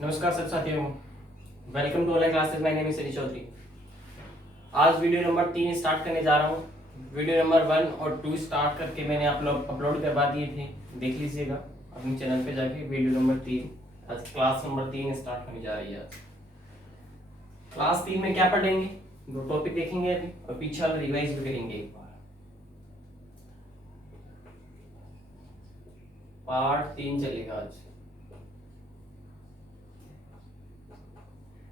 नमस्कार सब साथियों, welcome to online classes. My name is Sunny Chaudhary. आज वीडियो नंबर 3 स्टार्ट करने जा रहा हूँ। वीडियो नंबर 1 और 2 स्टार्ट करके मैंने अपलोड करवा दिए थे, देख लीजिएगा अपने चैनल पे जाके। वीडियो नंबर 3, आज क्लास नंबर 3 स्टार्ट होने जा रही है। आज क्लास 3 में क्या पढ़ेंगे, 2 टॉपिक देखेंगे अभी और पीछे वाला रिवाइज भी करेंगे एक बार। पार्ट 3 चलेगा आज।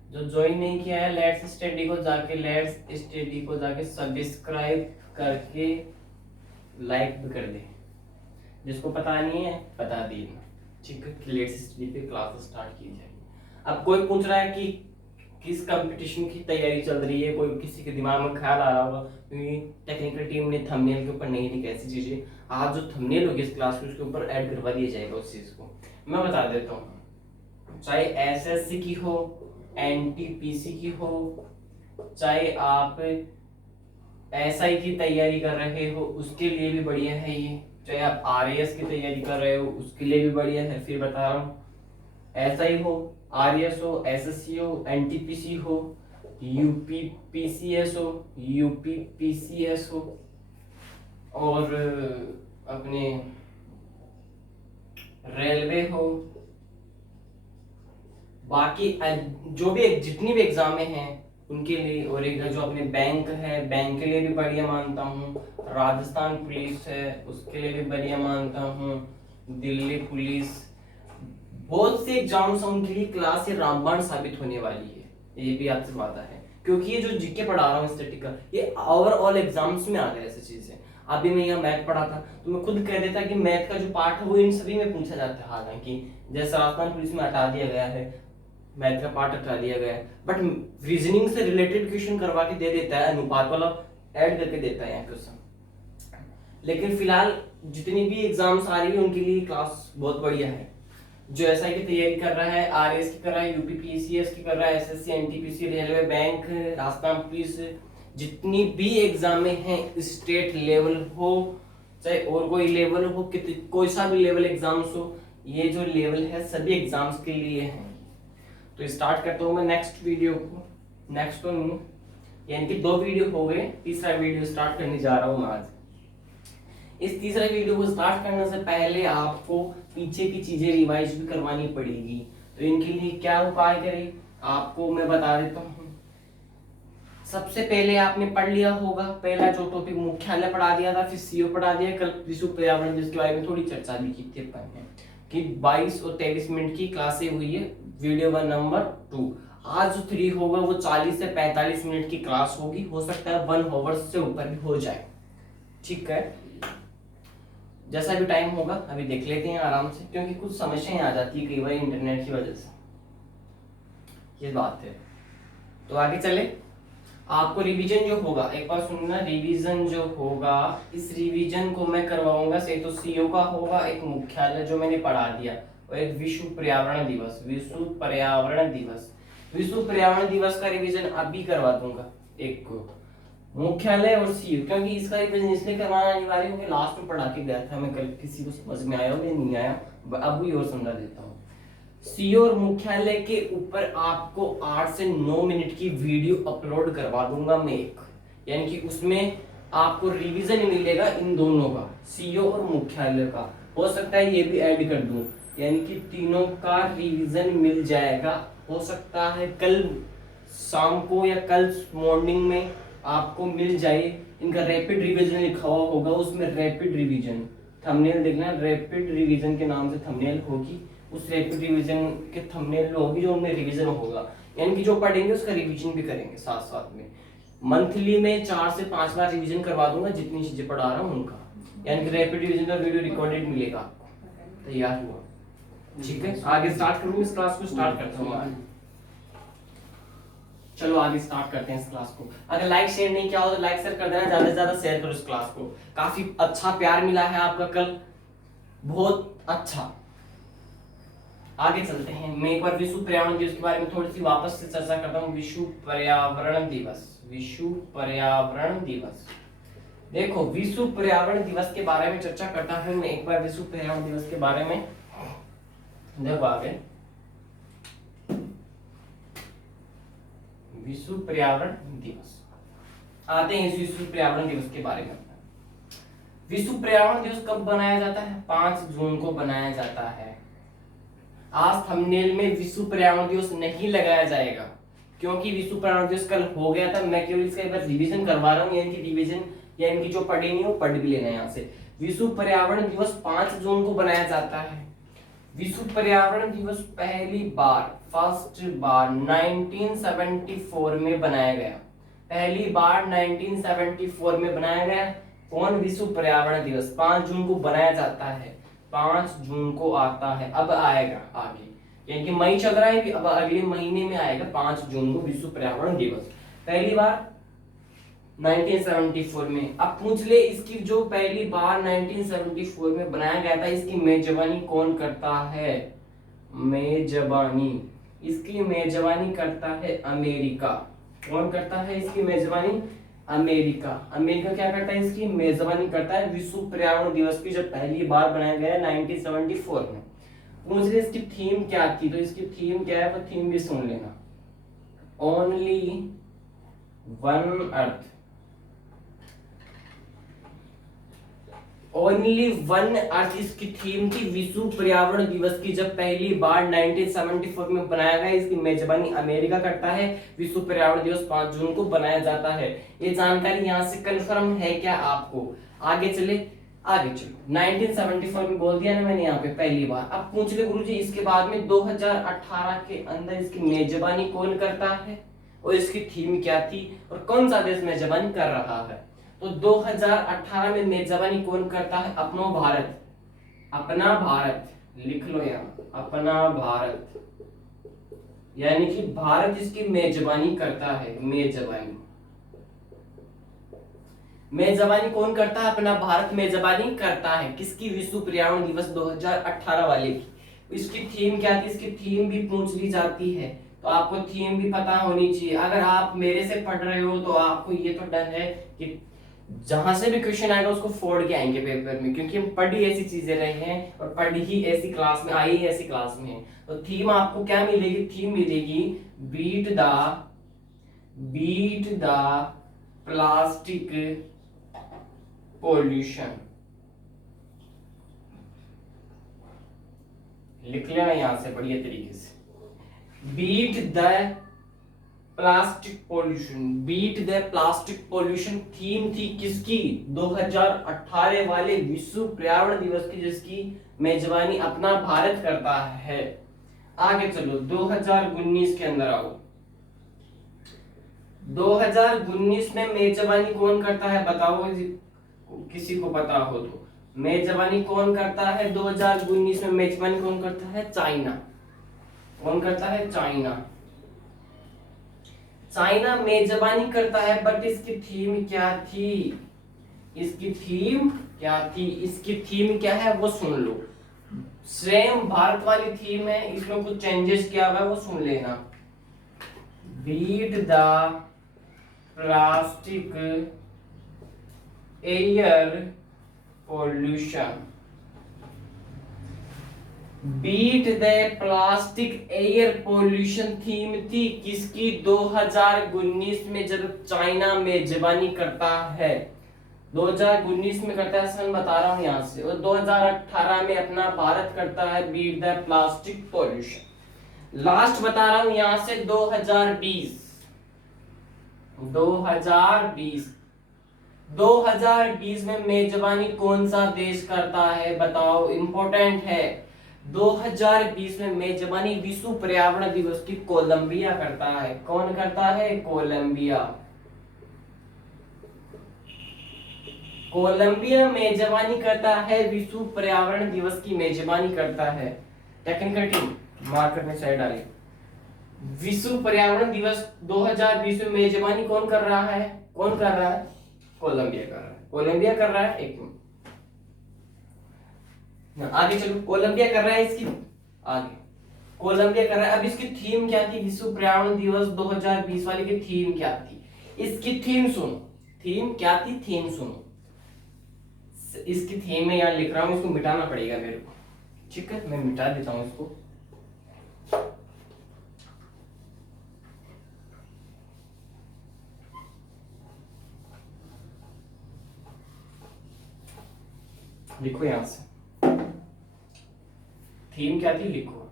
जो ज्वाइन नहीं किया है लेट्स स्टडी को जाके सब्सक्राइब करके लाइक भी कर दे। जिसको पता नहीं है बता देना, ठीक है। लेट्स स्टडी पे क्लास स्टार्ट की जाएगी। अब कोई पूछ रहा है कि किस कंपटीशन की तैयारी चल रही है, कोई किसी के दिमाग में ख्याल आ रहा होगा क्योंकि टेक्निकल टीम ने थंबनेल के ऊपर नहीं लिखा ऐसी चीजें। आज जो थंबनेल होगी इस क्लास के उसके ऊपर ऐड करवा दिया जाएगा उस चीज को। मैं बता देता हूँ, चाहे एसएससी की हो, एनटीपीसी की हो, चाहे आप एसआई की तैयारी कर रहे हो उसके लिए भी बढ़िया है ये, चाहे आप आरएएस की तैयारी कर रहे हो उसके लिए भी बढ़िया है। फिर बता रहा हूँ, एसआई हो, आरएएस हो, एसएससी हो, एनटीपीसी हो, यूपीपीसीएस हो, यूपीपीसीएस हो और अपने रेलवे हो, बाकी जो भी जितनी भी एग्जामें हैं उनके लिए, और एक जो अपने बैंक है बैंक के लिए भी बढ़िया मानता हूँ, राजस्थान पुलिस है उसके लिए भी बढ़िया मानता हूँ, दिल्ली पुलिस, बहुत से एग्जाम्स हैं उनके लिए क्लास ये रामबाण साबित होने वाली है। ये भी आपसे वादा है क्योंकि ये जो जीके पढ़ा रहा हूँ स्टैटिक ये ओवरऑल एग्जाम्स में आ गया ऐसी चीजें। अभी मैं यहाँ मैथ पढ़ा था तो मैं खुद कह देता कि मैथ का जो पार्ट है वो इन सभी में पूछा जाता है। हालांकि जैसे राजस्थान पुलिस में हटा दिया गया है, मैथ का पार्ट हटा दिया गया है, बट रीजनिंग से रिलेटेड क्वेश्चन करवा के दे देता है, अनुपात वाला ऐड करके देता है यहाँ क्वेश्चन। लेकिन फिलहाल जितनी भी एग्जाम्स आ रही है उनके लिए क्लास बहुत बढ़िया है। जो एसआई की तैयारी कर रहा है, आरएएस की कर रहा है, यूपीपीसीएस की कर रहा है, SSC, NTPC, railway, bank, Rajasthan police, जितनी भी एग्जामें हैं स्टेट लेवल हो चाहे और कोई लेवल हो, कोई सा भी लेवल एग्जाम्स हो, ये जो लेवल है सभी एग्जाम्स के लिए है। तो स्टार्ट करता हूँ मैं नेक्स्ट वीडियो को। नेक्स्ट तो नहीं, यानी कि 2 वीडियो हो गए, तीसरा वीडियो स्टार्ट करने जा रहा हूँ मैं आज। इस तीसरे वीडियो को स्टार्ट करने से पहले आपको पीछे की चीजें रिवाइज भी करवानी पड़ेगी। तो इनके लिए क्या उपाय करें आपको मैं बता देता हूँ। सबसे पहले आपने पढ़ लिया होगा, पहला जो टॉपिक मुख्यालय पढ़ा दिया था, फिर सीओ पढ़ा दिया, कल विश्व पर्यावरण जिसके बारे में थोड़ी चर्चा भी की थी अपन ने कि 22 और 23 मिनट की क्लासें हुई है। Video 1 number 2। आज जो 3 होगा वो 40 से 45 मिनट की क्लास होगी, हो सकता है 1 आवर से ऊपर भी हो जाए, ठीक है। जैसा भी टाइम होगा अभी देख लेते हैं आराम से, क्योंकि कुछ समस्याएं आ जाती है कई बार इंटरनेट की वजह से, ये बात है। तो आगे चले। आपको रिवीजन जो होगा, एक बार सुनना, रिवीजन जो होगा इस रिवीजन को मैं करवाऊंगा से तो सीओ का होगा, एक मुख्यालय जो मैंने पढ़ा दिया, और एक विश्व पर्यावरण दिवस। विश्व पर्यावरण दिवस का रिवीजन अभी करवा दूंगा एक को, मुख्यालय और सीओ, क्योंकि इसका रिवीजन इसलिए करवाना अनिवार्य है, लास्ट में पढ़ा के गया था मैं, कल किसी को समझ में आया या नहीं आया, अब भी और समझा देता हूँ। सीओ और मुख्यालय के ऊपर आपको 8 से 9 मिनट की वीडियो अपलोड करवा दूंगा मैं एक, यानी कि उसमें आपको रिवीजन मिलेगा इन दोनों का, सीओ और मुख्यालय का। हो सकता है ये भी ऐड कर दूं, यानी कि तीनों का रिवीजन मिल जाएगा। हो सकता है कल शाम को या कल मॉर्निंग में आपको मिल जाए। इनका रैपिड रिवीजन लिखा हुआ होगा, उसमें रैपिड रिवीजन थंबनेल देखना, रैपिड रिवीजन के नाम से थंबनेल होगी, उस रैपिड रिवीजन के थंबनेल होगी जो उनमें रिवीजन होगा, यानी कि जो पढ़ेंगे उसका रिवीजन भी करेंगे साथ साथ में। मंथली में 4 से 5 बार रिवीजन करवा दूंगा जितनी चीजें पढ़ा रहा हूँ उनका, यानी कि रैपिड रिवीजन का वीडियो रिकॉर्डेड मिलेगा आपको। तैयार हुआ, ठीक है। आगे स्टार्ट करूँ, इस क्लास को स्टार्ट करता हूँ। चलो आगे स्टार्ट करते हैं इस क्लास को। अगर लाइक शेयर नहीं किया हो तो लाइक शेयर कर देना, ज्यादा से ज्यादा शेयर करो इस क्लास को। काफी अच्छा प्यार मिला है आपका कल, बहुत अच्छा। आगे चलते हैं, मैं एक बार विश्व पर्यावरण दिवस के बारे में थोड़ी सी वापस से चर्चा करता हूँ। विश्व पर्यावरण दिवस, देखो विश्व पर्यावरण दिवस के बारे में चर्चा करता हूँ मैं एक बार। विश्व पर्यावरण दिवस के बारे में देखो आगे, विश्व पर्यावरण दिवस। आते हैं इस विश्व पर्यावरण दिवस के बारे में। विश्व पर्यावरण दिवस कब बनाया जाता है? 5 जून को बनाया जाता है। आज थंबनेल में विश्व पर्यावरण दिवस नहीं लगाया जाएगा क्योंकि विश्व पर्यावरण दिवस कल हो गया था। मैं केवल इसका एक बार रिवीजन करवा रहा हूँ, इनकी रिवीजन या इनकी जो पढ़ी नहीं हो पढ़ भी लेना यहाँ से। विश्व पर्यावरण दिवस 5 जून को बनाया जाता है। विश्व पर्यावरण दिवस फर्स्ट बार 1974 में बनाया गया। पहली बार 1974 में बनाया गया। कौन? विश्व पर्यावरण दिवस 5 जून को बनाया जाता है, 5 जून को आता है। अब आएगा आगे, यानी कि मई चल रहा है, अब अगले महीने में आएगा 5 जून को विश्व पर्यावरण दिवस। पहली बार 1974 में। अब पूछ ले, इसकी जो पहली बार 1974 में बनाया गया था, इसकी मेजबानी कौन करता है? मेजबानी, इसकी मेजबानी करता है अमेरिका। कौन करता है इसकी मेजबानी? अमेरिका। अमेरिका क्या करता है? इसकी मेजबानी करता है विश्व पर्यावरण दिवस की, जब पहली बार बनाया गया 1974 में। पूछ ले इसकी थीम क्या थी, तो इसकी थीम क्या है वो थीम भी सुन लेना। Only one earth, only one earth इसकी थीम थी विश्व पर्यावरण दिवस की, जब पहली बार 1974 में बनाया गया। इसकी मेजबानी अमेरिका करता है। विश्व पर्यावरण दिवस 5 जून को बनाया जाता है। ये जानकारी यहाँ से कंफर्म है क्या आपको? आगे चलो 1974 में बोल दिया ना मैंने यहाँ पे पहली बार। अब पूछ ले गुरुजी इसके बाद में 2018 के अंदर इसकी मेजबानी कौन करता है और इसकी थीम क्या थी और कौन सा देश मेजबानी कर रहा है? तो 2018 में मेजबानी कौन करता है? अपना भारत। अपना भारत लिख लो यहाँ, अपना भारत, यानी कि भारत इसकी मेजबानी करता है। मेजबानी कौन करता है? अपना भारत मेजबानी करता है। किसकी? विश्व पर्यावरण दिवस 2018 वाले की। इसकी थीम क्या थी? इसकी थीम भी पूछ ली जाती है, तो आपको थीम भी पता होनी चाहिए। अगर आप मेरे से पढ़ रहे हो तो आपको ये तो डर है कि जहां से भी क्वेश्चन आएगा उसको फोड़ के आएंगे पेपर में, क्योंकि हम पढ़ी ऐसी चीजें रहे हैं और पढ़ी ही ऐसी क्लास में आई ऐसी क्लास में है। तो थीम आपको क्या मिलेगी? थीम मिलेगी बीट द प्लास्टिक पोल्यूशन। लिख लेना यहां से बढ़िया तरीके से, beat the plastic pollution. Beat the plastic pollution theme थी किसकी? 2018 वाले विश्व पर्यावरण दिवस की, जिसकी मेजबानी अपना भारत करता है। आगे चलो 2019 के अंदर आओ। 2019 में मेजबानी कौन करता है बताओ, किसी को पता हो तो। मेजबानी कौन करता है 2019 में? मेजबानी कौन करता है? चाइना। कौन करता है? चाइना। चाइना मेजबानी करता है, बट इसकी थीम क्या थी? इसकी थीम क्या थी? इसकी थीम क्या है वो सुन लो। सेम भारत वाली थीम है, इसमें कुछ चेंजेस किया हुआ है वो सुन लेना। Beat the plastic air pollution. Beat the plastic air pollution theme थी किसकी? 2019 में, जब चाइना मेजबानी करता है। 2019 में करता है, सन बता रहा हूं यहां से, और 2018 में अपना भारत करता है beat the plastic pollution. Last बता रहा हूं यहां से 2020 में मेजबानी कौन सा देश करता है बताओ? इंपॉर्टेंट है। 2020 में मेजबानी विश्व पर्यावरण दिवस की कोलंबिया करता है। कौन करता है? कोलंबिया। कोलंबिया मेजबानी करता है विश्व पर्यावरण दिवस की, मेजबानी करता है। टेक्निकल टीम मार्कर में साइड डालिए। विश्व पर्यावरण दिवस 2020 में मेजबानी कौन कर रहा है? कौन कर रहा है? कोलंबिया कर रहा है। कोलंबिया कर रहा है, एक मिनट आगे चलो। कोलंबिया कर रहा है, इसकी आगे कोलंबिया कर रहा है। अब इसकी थीम क्या थी? विश्व पर्यावरण दिवस 2020 वाले की थीम क्या थी? इसकी थीम सुनो। थीम क्या थी? थीम सुनो। इसकी थीम में यहाँ लिख रहा हूं, इसको मिटाना पड़ेगा मेरे को, ठीक है? मैं मिटा देता हूं इसको। लिखो यहां से, थीम क्या थी, लिखो,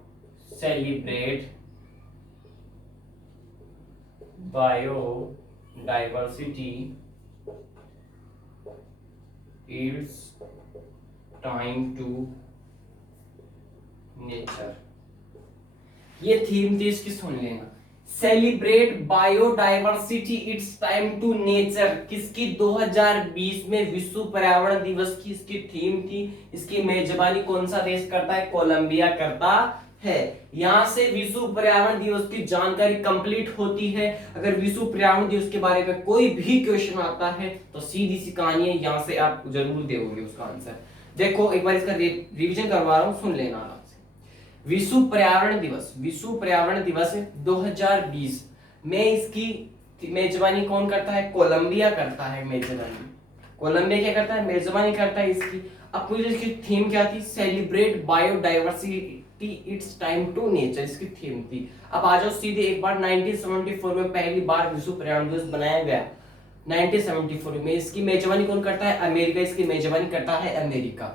celebrate biodiversity it's time to nature. ये थीम थी इसकी, सुन लेना, celebrate biodiversity it's time to nature, किसकी, 2020 में विश्व पर्यावरण दिवस की इसकी थीम थी। इसकी मेजबानी कौन सा देश करता है, कोलंबिया करता है। यहां से विश्व पर्यावरण दिवस की जानकारी कंप्लीट होती है। अगर विश्व पर्यावरण दिवस के बारे में कोई भी क्वेश्चन आता है तो सीधी सी कहानी है, यहां से आप जरूर दोगे उसका आंसर। देखो एक बार इसका रिवीजन करवा रहा हूं, सुन लेना आराम से। विश्व पर्यावरण दिवस, विश्व पर्यावरण दिवस 2020 में इसकी मेजबानी कौन करता है, कोलंबिया करता है मेजबानी। कोलंबिया क्या करता है, मेजबानी करता है इसकी। अब पूरी इसकी थीम क्या थी, celebrate biodiversity it's time to nature, इसकी थीम थी। अब आ जाओ सीधे एक बार, 1974 में पहली बार विश्व पर्यावरण दिवस बनाया गया। 1974 में इसकी मेजबानी कौन करता है, अमेरिका इसकी मेजबानी करता है, अमेरिका।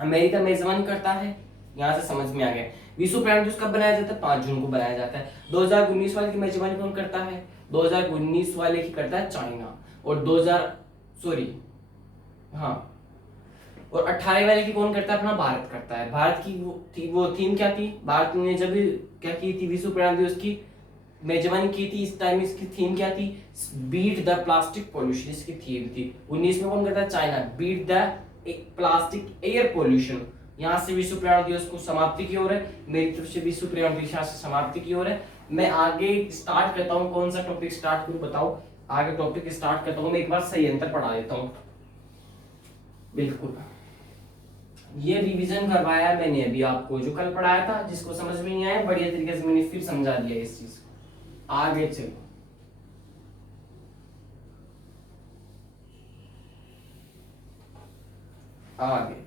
अमेरिका मेजबानी करता है, यहां से समझ में आ गया। विश्व पर्यावरण दिवस कब बनाया जाता है, 5 जून को बनाया जाता है। 2019 वाले की मेजबानी कौन करता है, 2019 वाले की करता है चाइना। और 2000 सॉरी हाँ, और 18 वाले की कौन करता है, अपना भारत करता है। भारत की वो थीम क्या थी, भारत ने जब क्या की थी, विश्व पर्यावरण दिवस की मेजबानी की थी, इस टाइम इसकी थीम क्या थी, बीट द प्लास्टिक पोल्यूशन, इसकी थीम थी। 19 में कौन करता है, China, beat the plastic air pollution. यहां से विश्व पर्यावरण दिवस को समाप्ति की ओर है, मेरी तरफ से विश्व पर्यावरण दिवस से समाप्ति की ओर है। मैं आगे स्टार्ट करता हूं, कौन सा टॉपिक स्टार्ट करूं बताओ। आगे टॉपिक स्टार्ट करता हूं, मैं एक बार संयंत्र पढ़ा देता हूं। बिल्कुल, ये रिवीजन करवाया मैंने अभी आपको, जो कल पढ़ाया था, जिसको समझ में नहीं आया बढ़िया तरीके से मैंने फिर समझा दिया इस चीज को। आगे चलो, आगे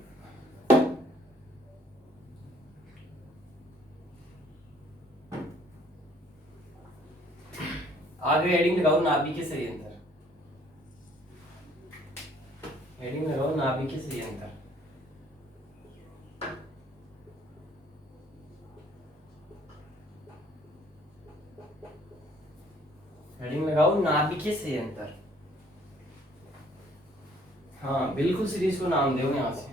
आगे हेडिंग लगाओ, नाभिकीय संयंत्र। हेडिंग लगाओ, नाभिकीय संयंत्र। हेडिंग लगाओ, नाभिकीय संयंत्र। हाँ बिल्कुल, सीरीज को नाम दो यहां से।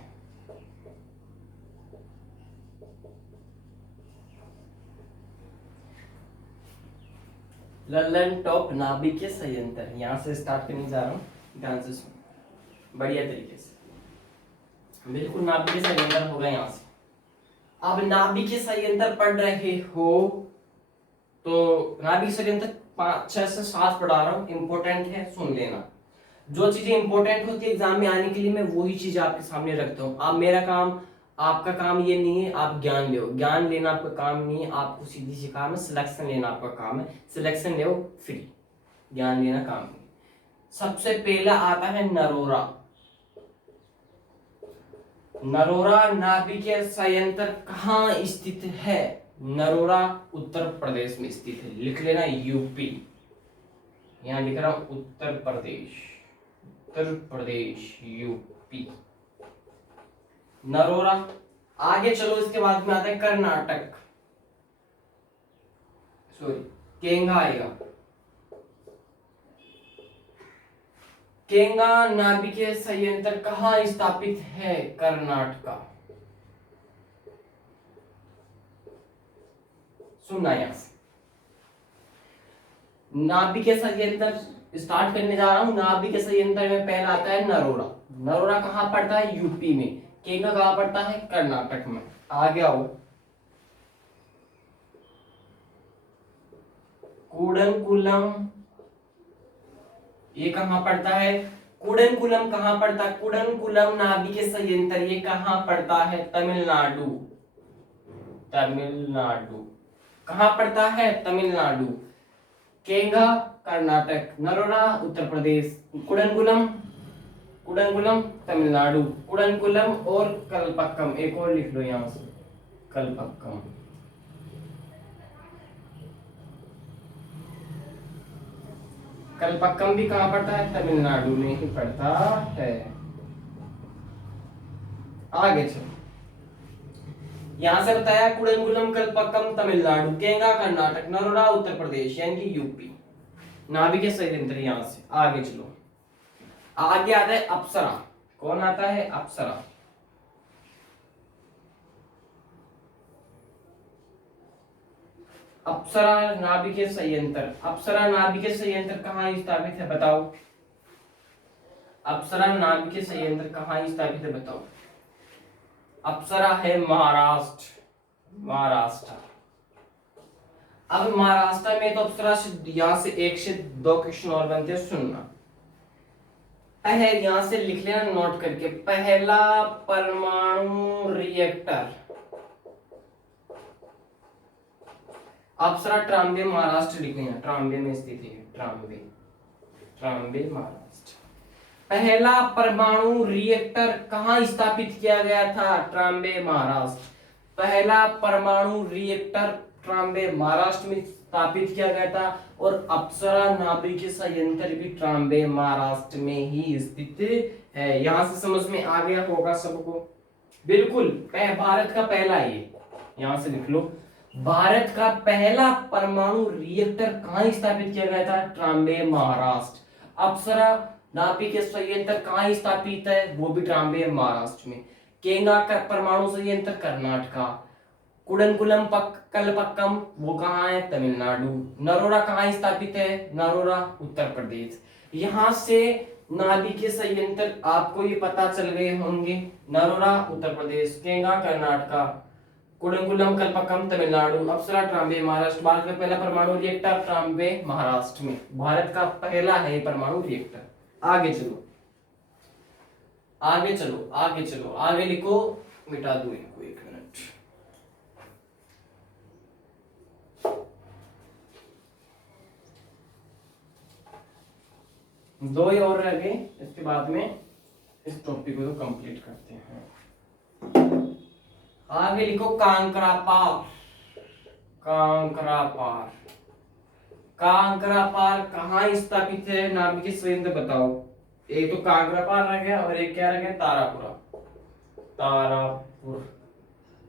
लल्लन टॉप नाभिकीय संयंत्र, यहां से स्टार्ट करने जा रहा हूं, ध्यान से सुनो बढ़िया तरीके से। बिल्कुल नाभिकीय संयंत्र होगा यहां से। अब नाभिकीय संयंत्र पढ़ रहे हो तो नाभिकीय संयंत्र 5, 6 से 7 पढ़ा रहा हूं, इंपॉर्टेंट है, सुन लेना। जो चीजें इंपॉर्टेंट होती है एग्जाम में आने के लिए, मैं वही चीज आपके सामने रखता हूँ। आप मेरा काम, आपका काम ये नहीं है आप ज्ञान लो, ज्ञान लेना आपका काम नहीं है, आपको सीधी सी काम है सिलेक्शन लेना आपका काम है। सिलेक्शन लो फ्री, ज्ञान लेना काम नहीं। सबसे पहला आता है नरोरा। नरोरा नाभिकीय संयंत्र कहाँ स्थित है, नरोरा उत्तर प्रदेश में स्थित है, लिख लेना यूपी। यहां लिख रहा हूं उत्तर प्रदेश, उत्तर प्रदेश यूपी, नरोरा। आगे चलो, इसके बाद में आता है कर्नाटक, सॉरी केंगा आएगा। केंगा नाभिकीय संयंत्र कहाँ स्थापित है, कर्नाटक। सुनना यहां से, नाभिकीय संयंत्र स्टार्ट करने जा रहा हूं। नाभिकीय संयंत्र में पहला आता है नरोरा। नरोरा कहां पड़ता है, यूपी में। केंगा कहां पड़ता है, कर्नाटक में। आगे आओ, कुडनकुलम, ये कहां पड़ता है, कुडनकुलम कहां पड़ता है, कुडनकुलम नाभिकीय संयंत्र ये कहां पड़ता है, तमिलनाडु। तमिलनाडु कहां पड़ता है, तमिलनाडु। केंगा कर्नाटक, नरोरा उत्तर प्रदेश, कुडनकुलम, कुडनकुलम तमिलनाडु। कुडनकुलम और कलपक्कम, एक और लिख लो यहां से, कलपक्कम। कलपक्कम भी कहां पड़ता है, तमिलनाडु में ही पड़ता है। आगे चलो, यहां से बताया कुडनकुलम कल्पक्कम तमिलनाडु, केंगा कर्नाटक, नरोरा उत्तर प्रदेश यानी कि यूपी। नाभिक के संयंत्र यहां से। आगे चलो, आगे आता है अप्सरा। कौन आता है? अप्सरा। अप्सरा नाभिकीय संयंत्र, अप्सरा नाभिकीय संयंत्र कहाँ स्थापित है बताओ? अप्सरा नाभिकीय संयंत्र कहाँ स्थापित है बताओ? अप्सरा है महाराष्ट्र, महाराष्ट्र। अब महाराष्ट्र में तो अप्सरा से यहां से 1 से 2 क्वेश्चन और बनते हैं, सुनना। यहां से लिख लेना नोट करके, पहला परमाणु रिएक्टर अप्सरा ट्राम्बे महाराष्ट्र लिख लेना, ट्राम्बे में स्थित है, ट्राम्बे, ट्राम्बे महाराष्ट्र। पहला परमाणु रिएक्टर कहाँ स्थापित किया गया था? ट्राम्बे महाराष्ट्र। पहला परमाणु रिएक्टर ट्राम्बे महाराष्ट्र में स्थापित किया गया था, और अप्सरा नाभिकीय संयंत्र भी ट्राम्बे महाराष्ट्र में ही स्थित है। यहां से समझ में आ गया होगा सबको? बिल्कुल, भारत का पहला, ये यहां से लिख लो, भारत का पहला परमाणु रिएक्टर कहाँ स्थापित किया गया था? ट्राम्बे महाराष्ट्र। अप्सरा नाभिकीय संयंत्र कहाँ स्थापित है? वो भी ट्राम्बे महाराष्ट्र में। केंगा का परमाणु संयंत्र कर्नाटका। कुडनकुलम कल्पक्कम वो कहाँ है? तमिलनाडु। नरोरा कहाँ स्थापित है? नरोरा उत्तर प्रदेश। यहां से नाभिकीय संयंत्र आपको ये पता चल गए होंगे, नरोरा उत्तर प्रदेश, केंगा कर्नाटका, कुडनकुलम कल्पक्कम तमिलनाडु, अप्सरा ट्राम्बे महाराष्ट्र। भारत का पहला परमाणु रिएक्टर ट्राम्बे महाराष्ट्र में, भारत का पहला है परमाणु रिएक्टर। आगे चलो, आगे चलो, आगे चलो, आगे लिखो, मिटा दो इनको 1 मिनट। दो ही और रह गए, इसके बाद में इस टॉपिक को कंप्लीट करते हैं। आगे लिखो कांकरापार, कांकरापार। कांकरापार कहाँ स्थापित है? नाभिकीय संयंत्र बताओ। एक तो कांकरापार रह गया और एक क्या रह गया? तारापुरा, तारापुर,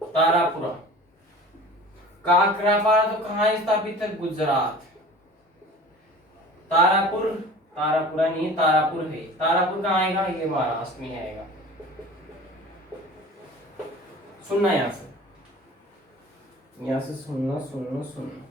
तारापुरा। कांकरापार तो कहाँ स्थापित है? गुजरात। तारापुर, तारापुरा नहीं, तारापुर है। तारापुर कहाँ आएगा? ये महाराष्ट्र में आएगा। सुनना यहां से सुनना, सुनना, सुनना।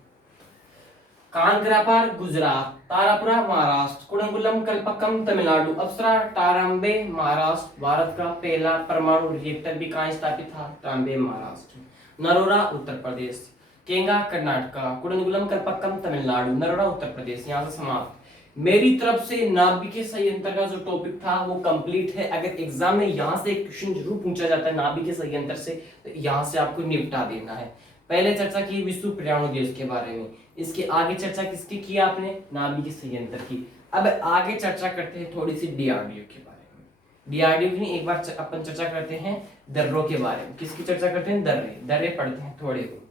कांकरापार गुजरात, तारापुरा महाराष्ट्र, कुडनकुलम कल्पक्कम तमिलनाडु, अप्सरा ट्राम्बे महाराष्ट्र। भारत का पहला परमाणु रिएक्टर भी कहाँ स्थापित था? ट्राम्बे महाराष्ट्र। नरोरा उत्तर प्रदेश, केंगा कर्नाटका, कुडनकुलम कल्पक्कम तमिलनाडु, नरोरा उत्तर प्रदेश। यहाँ से समाप्त। मेरी तरफ से नाभिकीय संयंत्र का जो टॉपिक था वो कंप्लीट है। अगर एग्जाम में यहाँ से एक क्वेश्चन जरूर पूछा जाता है नाभिकीय संयंत्र से, तो यहाँ से आपको निपटा देना है। पहले चर्चा की विश्व परमाणु दिवस के बारे में, इसके आगे चर्चा किसकी की आपने? नाभिकीय संयंत्र की। अब आगे चर्चा करते हैं थोड़ी सी डीआरडीओ के बारे में। डीआरडीओ की एक बार अपन चर्चा करते हैं दर्रों के बारे में। किसकी चर्चा करते हैं? दर्रे, दर्रे पढ़ते हैं थोड़े बहुत।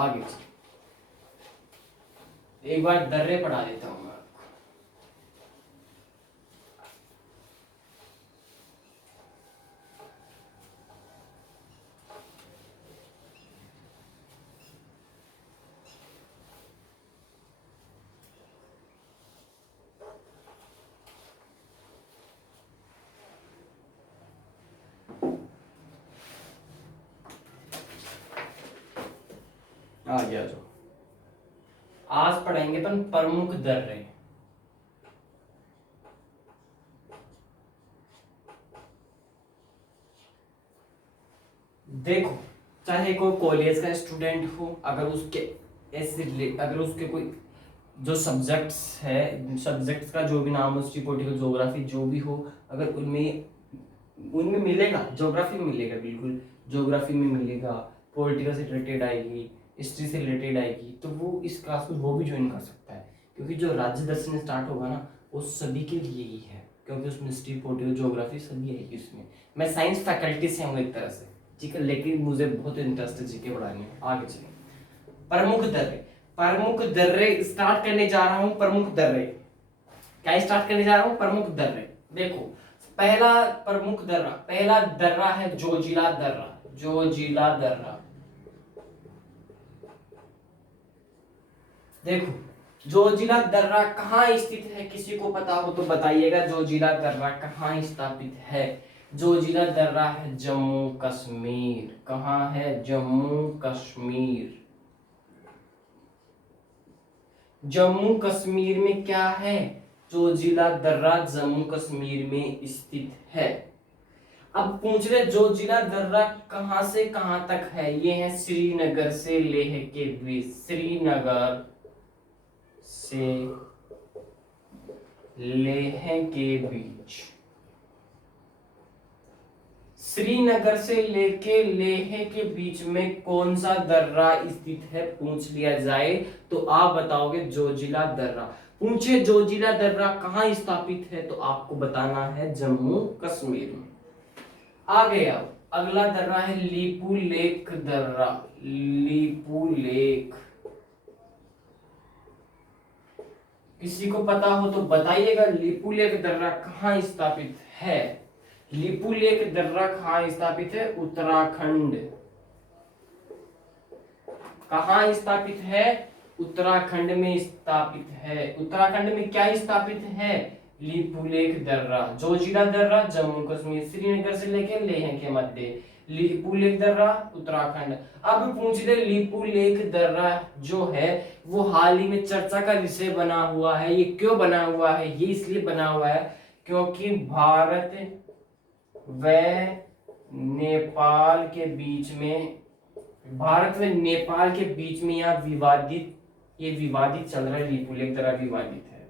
आगे एक बार दर्रे पढ़ा देता हूँ। आ गया जो आज पढ़ेंगे अपन प्रमुख दर्रे। देखो, चाहे कोई कॉलेज का स्टूडेंट हो, अगर उसके कोई जो सब्जेक्ट्स है, सब्जेक्ट्स का जो भी नाम हो, उसकी पॉलिटिकल ज्योग्राफी जो भी हो, अगर उनमें मिलेगा, ज्योग्राफी में मिलेगा, बिल्कुल ज्योग्राफी में मिलेगा, पॉलिटिकल से रिलेटेड आएगी, हिस्ट्री से रिलेटेड आएगी, तो वो इस क्लास में वो भी ज्वाइन कर सकता है। क्योंकि जो राज्य दर्शन स्टार्ट होगा ना, वो सभी के लिए ही है, क्योंकि उसमें हिस्ट्री, पॉलिटिकल ज्योग्राफी सभी आएगी उसमें। मैं साइंस फैकल्टी से हूँ एक तरह से, ठीक है, लेकिन मुझे बहुत इंटरेस्ट है जीके पढ़ाने में। आगे चलें, प्रमुख दर्रे। प्रमुख दर्रे स्टार्ट करने जा रहा हूँ। प्रमुख दर्रे क्या स्टार्ट करने जा रहा हूँ? प्रमुख दर्रे। देखो, पहला प्रमुख दर्रा, पहला दर्रा है जोजिला दर्रा, जोजिला दर्रा। देखो जोजिला दर्रा कहाँ स्थित है, किसी को पता हो तो बताइएगा, जोजिला दर्रा कहाँ स्थापित है। जोजिला दर्रा है जम्मू कश्मीर। कहाँ है? जम्मू कश्मीर। जम्मू कश्मीर में क्या है? जोजिला दर्रा जम्मू कश्मीर में स्थित है। अब पूछ रहे जोजिला दर्रा कहां से कहां तक है? ये है श्रीनगर से लेह के बीच, श्रीनगर से लेह के बीच। श्रीनगर से लेके लेह के बीच में कौन सा दर्रा स्थित है पूछ लिया जाए तो आप बताओगे जोजिला दर्रा। पूछे जोजिला दर्रा कहाँ स्थापित है तो आपको बताना है जम्मू कश्मीर में। आ गया अगला दर्रा है लीपू लेक दर्रा, लीपू लेक। किसी को पता हो तो बताइएगा लीपू लेक दर्रा कहाँ स्थापित है। लीपू लेक दर्रा कहाँ स्थापित है? उत्तराखंड। कहाँ स्थापित है? उत्तराखंड में स्थापित है। उत्तराखंड में क्या स्थापित है? लीपू लेक दर्रा। जोजिला दर्रा जम्मू कश्मीर, श्रीनगर से लेकर लेह के मध्य। लीपू लेक दर्रा उत्तराखंड। अब पूछ ले लीपू लेक दर्रा जो है वो हाल ही में चर्चा का विषय बना हुआ है। ये क्यों बना हुआ है? ये इसलिए बना हुआ है क्योंकि भारत व नेपाल के बीच में, भारत व नेपाल के बीच में यहाँ ये विवादित चल रहा है। लीपू लेक दर्रा विवादित है,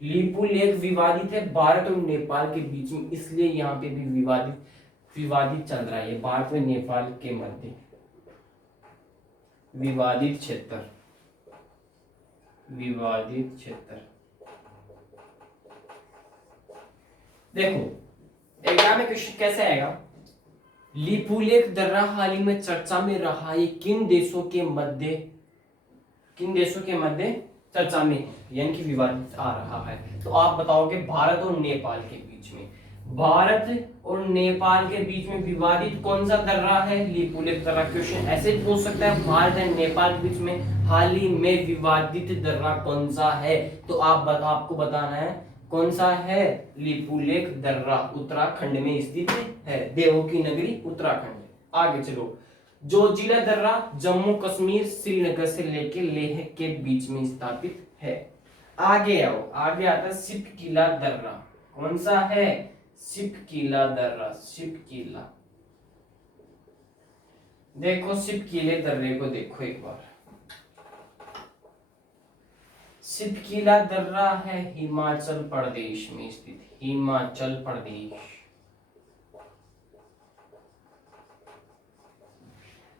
लीपू लेक विवादित है भारत और नेपाल के बीच में, इसलिए यहाँ पे भी विवादित चल रहा है। भारत व नेपाल के मध्य विवादित क्षेत्र, विवादित क्षेत्र। देखो एग्जाम में क्वेश्चन कैसे आएगा? लीपू लेक दर्रा हाल ही में चर्चा में रहा, ये किन देशों के मध्य चर्चा में यानी कि विवादित आ रहा है? तो आप बताओगे भारत और नेपाल के बीच में। भारत और नेपाल के बीच में विवादित कौन सा दर्रा है? लीपू लेक दर्रा। क्वेश्चन ऐसे पूछ सकता है भारत और नेपाल के बीच में हाल ही में विवादित दर्रा कौन सा है? तो आपको बताना है कौन सा है? लीपू लेक दर्रा उत्तराखंड में स्थित है, देवों की नगरी उत्तराखंड। आगे चलो, जोजिला दर्रा जम्मू कश्मीर श्रीनगर से लेके लेह के बीच में स्थापित है। आगे आओ, आगे आता है सिपकिला दर्रा। कौन सा है? सिपकिला दर्रा, सिपकिला। देखो सिपकिले दर्रे को देखो एक बार। सिपकिला दर्रा है हिमाचल प्रदेश में स्थित, हिमाचल प्रदेश।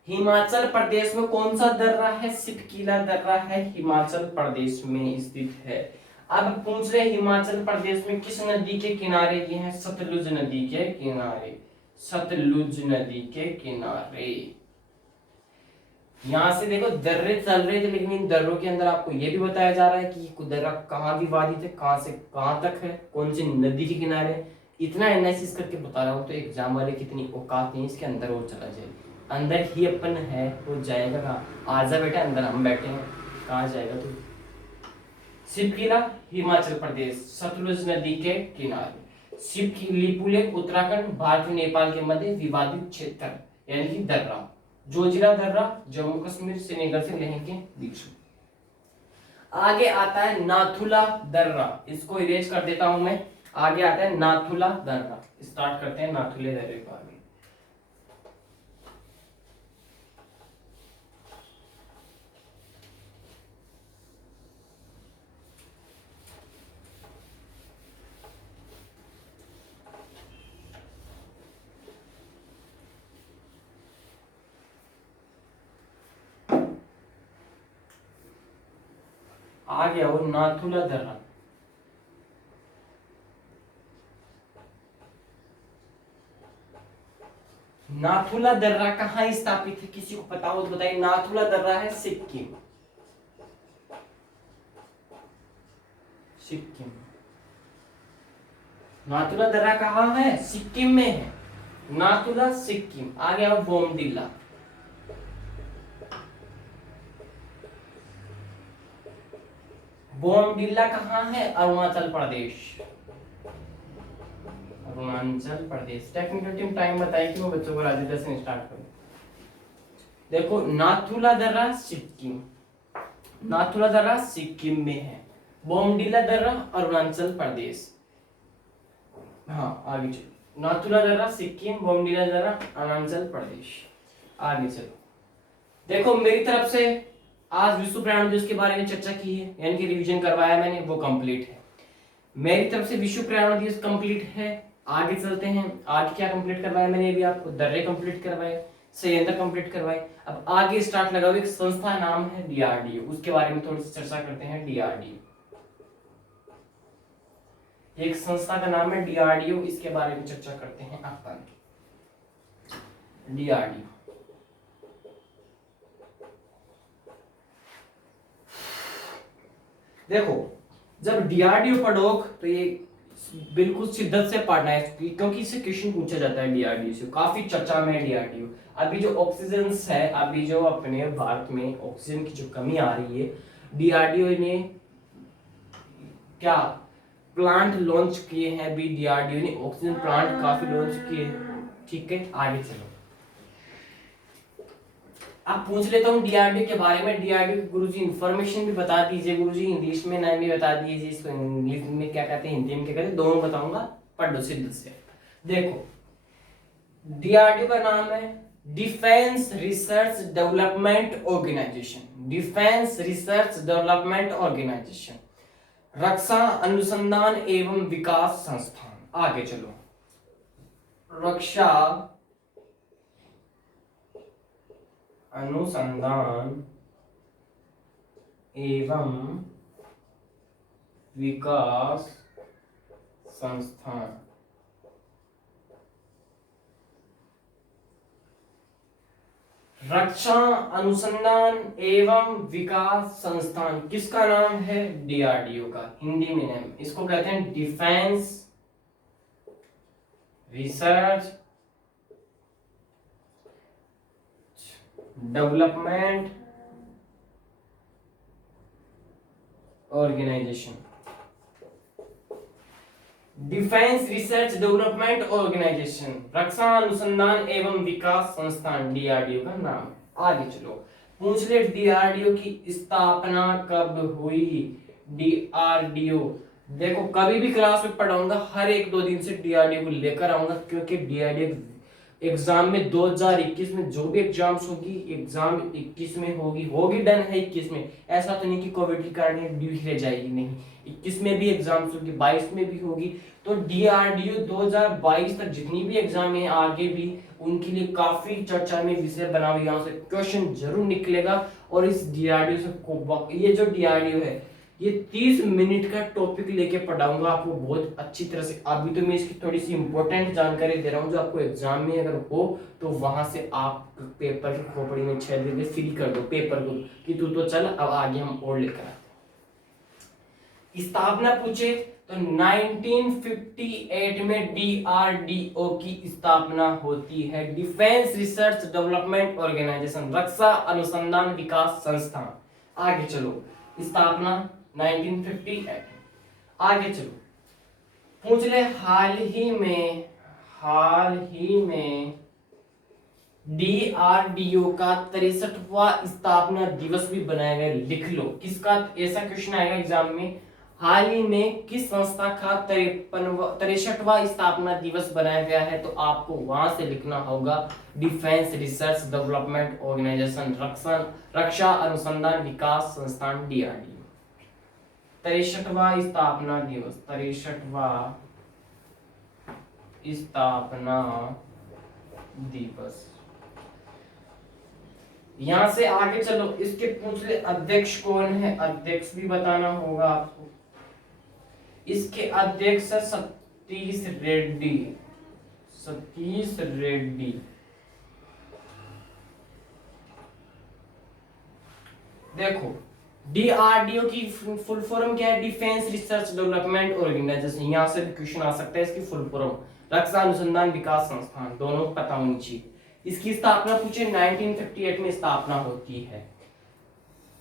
हिमाचल प्रदेश में कौन सा दर्रा है? सिपकिला दर्रा है, हिमाचल प्रदेश में स्थित है। अब पूछ रहे हिमाचल प्रदेश में किस नदी के किनारे? ये है सतलुज नदी के किनारे, सतलुज नदी के किनारे। यहां से देखो दर्रे चल रहे थे, लेकिन इन दर्रों के अंदर आपको यह भी बताया जा रहा है कि ये दर्रा कहाँ विवादित है, कहां से कहां तक है, कौन सी नदी के किनारे। इतना एनालिसिस करके बता रहा हूँ तो एग्जाम वाले कितनी औकात नहीं, इसके अंदर और चला जाए। अंदर ही अपन है, वो जाएगा कहाँ? आजा बेटा अंदर, हम बैठे हैं, कहाँ जाएगा तू? सिपकिला हिमाचल प्रदेश, सतलुज नदी के किनारे। लीपू लेक उत्तराखंड, भारत और नेपाल के मध्य विवादित क्षेत्र यानी कि दर्रा। जोजिला दर्रा जम्मू कश्मीर श्रीनगर से लेह के बीच में। आगे आता है नाथुला दर्रा, इसको इरेज कर देता हूं मैं। आगे आता है नाथुला दर्रा। स्टार्ट करते हैं नाथुले दर्रे को। आगे आ गया वो नाथुला दर्रा। नाथुला दर्रा कहाँ स्थापित है? किसी को पता हो तो बताइए। नाथुला दर्रा है सिक्किम, सिक्किम। नाथुला दर्रा कहाँ है? सिक्किम में है। नाथुला सिक्किम। आ गया बोमडिला। बोमडिला कहाँ है? Arunachal Pradesh. Arunachal Pradesh. Technical team time बताए कि वो बच्चों को राजेंद्र से स्टार्ट करो। देखो नाथुला दर्रा सिक्किम, नाथुला दर्रा सिक्किम में है, बोमडिला दर्रा अरुणाचल प्रदेश। हाँ आगे चलो, नाथुला दर्रा सिक्किम, बोमडिला दर्रा अरुणाचल प्रदेश। आगे चलो, देखो मेरी तरफ से आज विश्व पर्यावरण दिवस के बारे में चर्चा की है, यानी कि रिवीजन करवाया मैंने, वो कंप्लीट है। मेरी तरफ से विश्व पर्यावरण दिवस कंप्लीट है। आगे चलते हैं, आगे क्या कंप्लीट करवाया मैंने? भी आपको दर्रे कंप्लीट करवाए, संयंत्र कंप्लीट करवाए। अब आगे स्टार्ट लगाओ, एक संस्था नाम है डीआरडीओ, उसके बारे में थोड़ी सी चर्चा करते हैं। डीआरडीओ एक संस्था का नाम है डीआरडीओ, इसके बारे में चर्चा करते हैं अपन। डीआरडीओ देखो, जब डीआरडीओ पढ़ोगे तो ये बिल्कुल शिद्दत से पढ़ना है, क्योंकि इससे क्वेश्चन पूछा जाता है डीआरडीओ से, काफी चर्चा में है डीआरडीओ। अभी जो ऑक्सीजन है, अभी जो अपने भारत में ऑक्सीजन की जो कमी आ रही है, डीआरडीओ ने क्या प्लांट लॉन्च किए हैं। अभी डीआरडीओ ने ऑक्सीजन प्लांट काफी लॉन्च किए हैं। ठीक है, आगे चलो, अब पूछ लेता हूँ डीआरडीओ के बारे में। डीआरडीओ गुरुजी इंफॉर्मेशन भी बता दीजिए गुरुजी, इंग्लिश में नाम भी बता दीजिए, इसको इंग्लिश में क्या कहते हैं, हिंदी में क्या कहते हैं, दोनों बताऊंगा, पढ़ लो सिद्ध से। देखो डीआरडीओ का नाम है defence research development organisation. Defence research development organisation, रक्षा अनुसंधान एवं विकास संस्थान। आगे चलो, रक्षा अनुसंधान एवं विकास संस्थान। रक्षा अनुसंधान एवं विकास संस्थान किसका नाम है? डीआरडीओ का। हिंदी में नाम इसको कहते हैं defence research development organisation. Defence research development organisation, रक्षा अनुसंधान एवं विकास संस्थान, डीआरडीओ का नाम। आगे चलो, पूछ ले डीआरडीओ की स्थापना कब हुई? डीआरडीओ देखो, कभी भी क्लास में पढ़ाऊंगा, हर एक दो दिन से डीआरडीओ को लेकर आऊंगा, क्योंकि डीआरडीओ एग्जाम में 2021 में जो भी एग्जाम्स होगी, एग्जाम 21 में होगी डन है 21 में। ऐसा तो नहीं कि कोविड के कारण ड्यू रह जाएगी, नहीं, 21 में भी एग्जाम्स होगी, 22 में भी होगी। तो डीआरडीओ 2022 तक जितनी भी एग्जाम है आगे भी, उनके लिए काफी चर्चा में विषय बना हुआ, यहाँ से क्वेश्चन जरूर निकलेगा। और इस डीआरडीओ से ये जो डीआरडीओ है, ये 30 मिनट का टॉपिक लेके पढ़ाऊंगा आपको बहुत अच्छी तरह से। अभी तो मैं इसकी थोड़ी सी इंपॉर्टेंट जानकारी दे रहा हूँ, जो आपको एग्जाम में अगर हो तो वहां से आप पेपर की खोपड़ी में छेद देके फ्री कर दो पेपर को, कि तू तो चल अब आगे हम और लेकर आते हैं। स्थापना पूछे तो 1958 में डीआरडीओ की स्थापना होती है, डिफेंस रिसर्च डेवलपमेंट ऑर्गेनाइजेशन, रक्षा अनुसंधान विकास संस्थान। आगे चलो, स्थापना 1958। आगे चलो, पूछ ले हाल ही में डीआरडीओ का 63वां स्थापना दिवस भी बनाया गया। लिख लो किसका, ऐसा क्वेश्चन आएगा एग्जाम में, हाल ही में किस संस्था का 63वां स्थापना दिवस बनाया गया है? तो आपको वहां से लिखना होगा डिफेंस रिसर्च डेवलपमेंट ऑर्गेनाइजेशन, रक्षा अनुसंधान विकास संस्थान, डीआरडीओ। 63वां स्थापना दिवस, 63वां स्थापना दिवस। यहां से आगे चलो, इसके पूछ ले अध्यक्ष कौन है? अध्यक्ष भी बताना होगा आपको। इसके अध्यक्ष है सतीश रेड्डी। सतीश रेड्डी। देखो डीआरडीओ की फुल फॉर्म क्या है? Defence research development organisation. यहाँ से भी क्वेश्चन आ सकता है इसकी फुल फॉर्म। रक्षा अनुसंधान विकास संस्थान, दोनों पता होनी चाहिए। इसकी स्थापना पूछे 1958 में स्थापना होती है।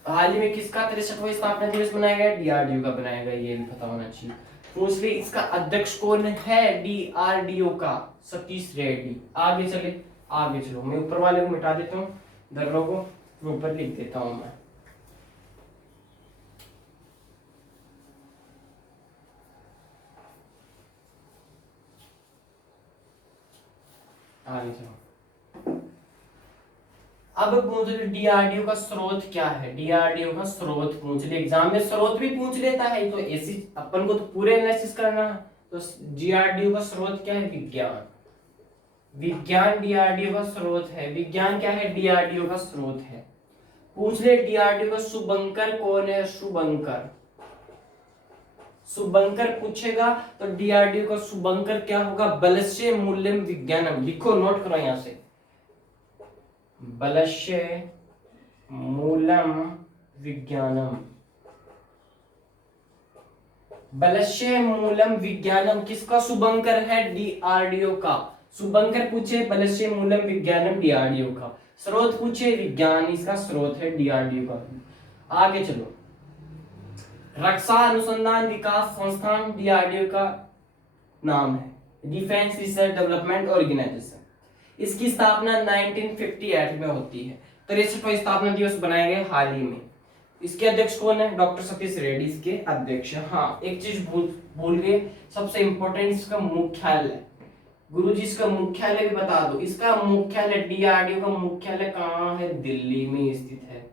हाल ही में किसका 63वां स्थापना दिवस मनाया गया? डीआरडीओ का बनाया गया, ये भी पता होना चाहिए। पूछ ले इसका अध्यक्ष कौन है डीआरडीओ का? सतीश रेड्डी। आगे चले, आगे चलो, मैं ऊपर वाले को मिटा देता हूँ, दर्रों को ऊपर लिख देता हूँ मैं। आगे चलो। अब पूछ ले डीआरडीओ का स्रोत क्या है? डीआरडीओ का स्रोत पूछ ले, एग्जाम में स्रोत भी पूछ लेता है, तो ऐसी अपन को तो पूरे एनालिसिस करना है। तो डीआरडीओ का स्रोत क्या है? विज्ञान। विज्ञान डीआरडीओ का स्रोत है। विज्ञान क्या है? डीआरडीओ का स्रोत है। पूछ ले डीआरडीओ का शुभंकर कौन है? शुभंकर। शुभंकर पूछेगा तो डीआरडीओ का शुभंकर क्या होगा? बलस्य मूल्यम विज्ञानम। लिखो, नोट करो यहां से, बलस्य मूलम विज्ञानम। बलस्य मूलम विज्ञानम किसका? शुभंकर है, डीआरडीओ का। शुभंकर पूछे बलस्य मूलम विज्ञानम, डीआरडीओ का। स्रोत पूछे विज्ञान, इसका स्रोत है डीआरडीओ का। आगे चलो। रक्षा अनुसंधान विकास संस्थान डीआरडीओ का नाम है, डिफेंस रिसर्च डेवलपमेंट ऑर्गेनाइजेशन। इसकी स्थापना 1958 में होती है। 63वां स्थापना दिवस बनाया गया हाल ही में। इसके अध्यक्ष कौन है? डॉक्टर सतीश रेड्डी इसके अध्यक्ष। हाँ, एक चीज भूल गए, सबसे इंपॉर्टेंट, इसका मुख्यालय। गुरुजी इसका मुख्यालय भी बता दो। इसका मुख्यालय, डीआरडीओ का मुख्यालय कहाँ है? दिल्ली में स्थित है।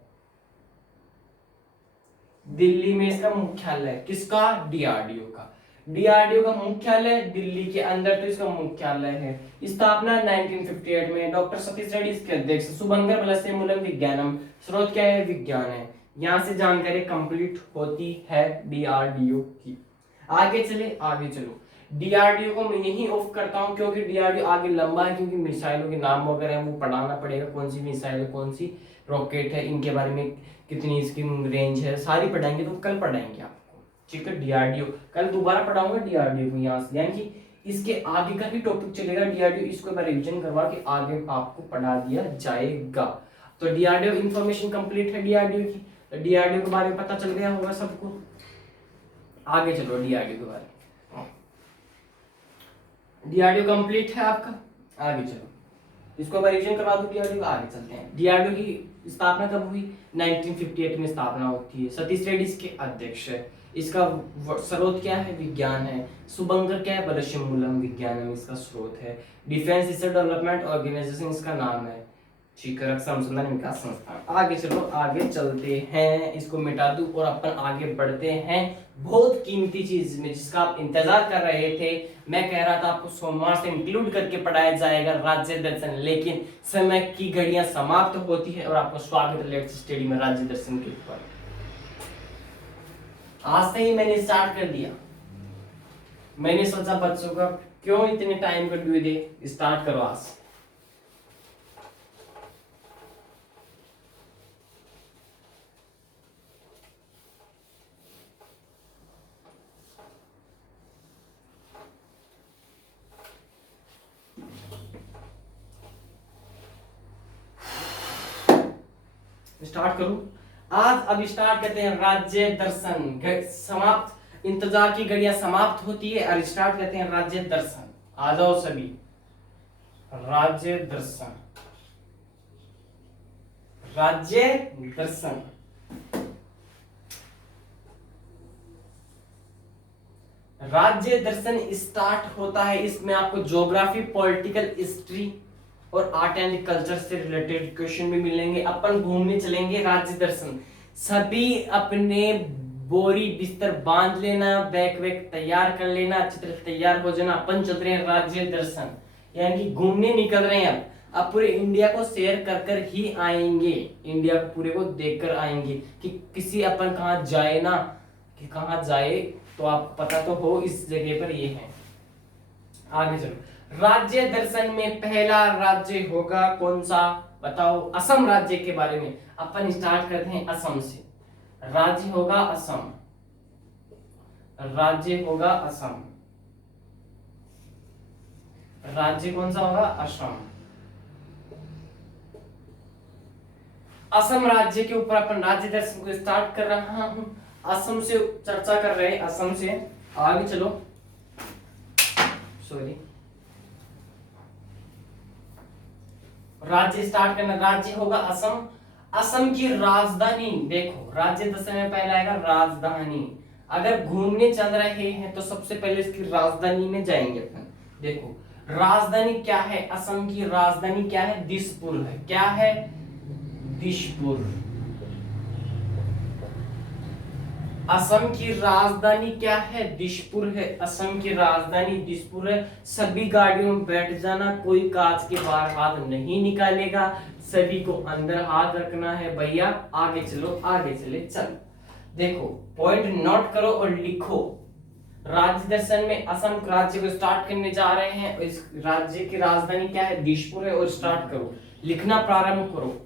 दिल्ली में इसका मुख्यालय, किसका? डीआरडीओ का। डीआरडीओ का मुख्यालय दिल्ली के अंदर, तो इसका मुख्यालय है। स्थापना 1958 में। डॉक्टर सतीश रेड्डी इसके अध्यक्ष। शुभंकर बलस्य मूलम विज्ञानम। स्रोत क्या है? विज्ञान है। यहां से जानकारी कंप्लीट होती है डीआरडीओ की। आगे चले, आगे चलो। डीआरडीओ को मैं यही ऑफ करता हूं क्योंकि डीआरडीओ आगे लंबा है, क्योंकि मिसाइलों के नाम वगैरह है वो पढ़ाना पड़ेगा, कौन सी मिसाइल है, कौन सी रॉकेट है, इनके बारे में कितनी इसकी रेंज है, सारी पढ़ाएंगे, तो कल पढ़ाएंगे आपको, ठीक है। डीआरडीओ कल दोबारा पढ़ाऊंगा डीआरडीओ को यहाँ से, यानी कि इसके आगे का ही टॉपिक चलेगा डीआरडीओ। इसको मैं रिवीजन करवा के आगे आपको पढ़ा दिया जाएगा। तो डीआरडीओ इंफॉर्मेशन कंप्लीट है डीआरडीओ की। तो डीआरडीओ के बारे में पता चल गया होगा सबको। आगे चलो डीआरडीओ के बारे में। डीआरडीओ कंप्लीट है आपका। आगे चलो, इसको मैं रिवीजन करवा दूं डीआरडीओ। आगे चलते हैं। डीआरडीओ की स्थापना कब हुई? 1958 में स्थापना होती है। सतीश रेड्डी इसके अध्यक्ष है। इसका स्रोत क्या है? विज्ञान है। शुभंकर क्या है? बलस्य मूलम विज्ञानम इसका स्रोत है। डिफेंस रिसर्च डेवलपमेंट ऑर्गेनाइजेशन इसका नाम है, ठीक है। रक्षा अनुसंधान विकास संस्थान। आगे चलो, आगे चलते हैं। इसको मिटा दूं और अपन आगे बढ़ते हैं बहुत कीमती चीज में, जिसका आप इंतजार कर रहे थे। मैं कह रहा था आपको सोमवार से इंक्लूड करके पढ़ाया जाएगा राज्य दर्शन, लेकिन समय की घड़ियां समाप्त होती है और आपको स्वागत है लेट्स स्टडी में राज्य दर्शन के ऊपर। आज से ही मैंने स्टार्ट कर दिया। मैंने सोचा बच्चों का क्यों इतने टाइम कर दे, स्टार्ट करो आज। स्टार्ट करूं आज। अब स्टार्ट करते हैं राज्य दर्शन। समाप्त, इंतजार की घड़ियां समाप्त होती है और स्टार्ट करते हैं राज्य दर्शन। आ जाओ सभी, राज्य दर्शन, राज्य दर्शन। राज्य दर्शन स्टार्ट होता है, इसमें आपको ज्योग्राफी, पॉलिटिकल हिस्ट्री और आर्ट एंड कल्चर से रिलेटेड क्वेश्चन भी मिलेंगे। अपन घूमने चलेंगे राज्य दर्शन। सभी अपने बोरी बिस्तर बांध लेना, बैग वैग तैयार कर लेना, अच्छी तरह तैयार हो जाना। अपन चल रहे हैं राज्य दर्शन, यानी कि घूमने निकल रहे हैं। अब पूरे इंडिया को शेयर कर कर ही आएंगे, इंडिया को पूरे को देख कर आएंगे कि किसी अपन कहाँ जाए ना, कि कहाँ जाए तो आपको पता तो हो इस जगह पर ये है। आगे चलो, राज्य दर्शन में पहला राज्य होगा कौन सा? बताओ। असम राज्य के बारे में अपन स्टार्ट करते हैं असम से। राज्य होगा असम, राज्य होगा असम, राज्य कौन सा होगा? असम। असम राज्य के ऊपर अपन राज्य दर्शन को स्टार्ट कर रहा हूं। असम से चर्चा कर रहे हैं, असम से आगे चलो। सॉरी, राज्य स्टार्ट करना। राज्य होगा असम। असम की राजधानी देखो, राज्य दर्शन में पहले आएगा राजधानी। अगर घूमने चल रहे हैं तो सबसे पहले इसकी राजधानी में जाएंगे अपन। देखो राजधानी क्या है, असम की राजधानी क्या है? दिसपुर है। क्या है? दिसपुर। असम की राजधानी क्या है? दिसपुर है। असम की राजधानी दिसपुर है। सभी गाड़ियों में बैठ जाना, कोई कांच के बाहर हाथ नहीं निकालेगा, सभी को अंदर हाथ रखना है भैया। आगे चलो, आगे चले, चलो देखो पॉइंट नोट करो और लिखो। राज्य दर्शन में असम राज्य को स्टार्ट करने जा रहे हैं। इस राज्य की राजधानी क्या है? दिसपुर है। और स्टार्ट करो, लिखना प्रारंभ करो।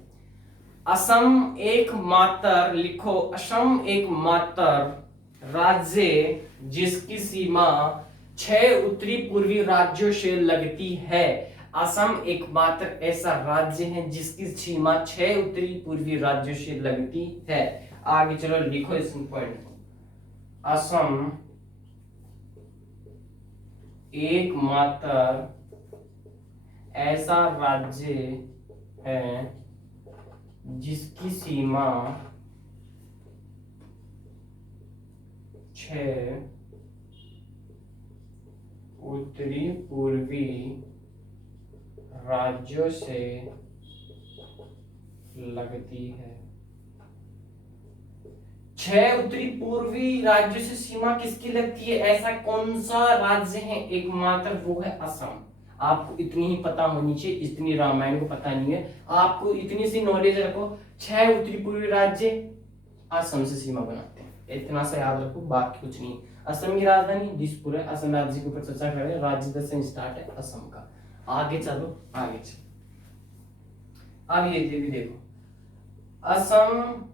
असम एकमात्र, लिखो, असम एकमात्र राज्य जिसकी सीमा 6 उत्तरी पूर्वी राज्यों से लगती है। असम एकमात्र ऐसा राज्य है जिसकी सीमा 6 उत्तरी पूर्वी राज्यों से लगती है। आगे चलो, लिखो इस पॉइंट को। असम एकमात्र ऐसा राज्य है जिसकी सीमा 6 उत्तरी पूर्वी राज्यों से लगती है। 6 उत्तरी पूर्वी राज्यों से सीमा किसकी लगती है? ऐसा कौन सा राज्य है एकमात्र? वो है असम। आपको इतनी ही पता होनी चाहिए, इतनी रामायण को पता नहीं है आपको, इतनी सी नॉलेज रखो। 6 उत्तरी पूर्वी राज्य असम से सीमा बनाते हैं, इतना सा याद रखो, बाकी कुछ नहीं। असम की राजधानी दिसपुर है। असम राज्य के ऊपर चर्चा कर रहे हैं, राज्य दर्शन स्टार्ट है असम का। आगे चलो, आगे चलो। अब ये भी देखो, असम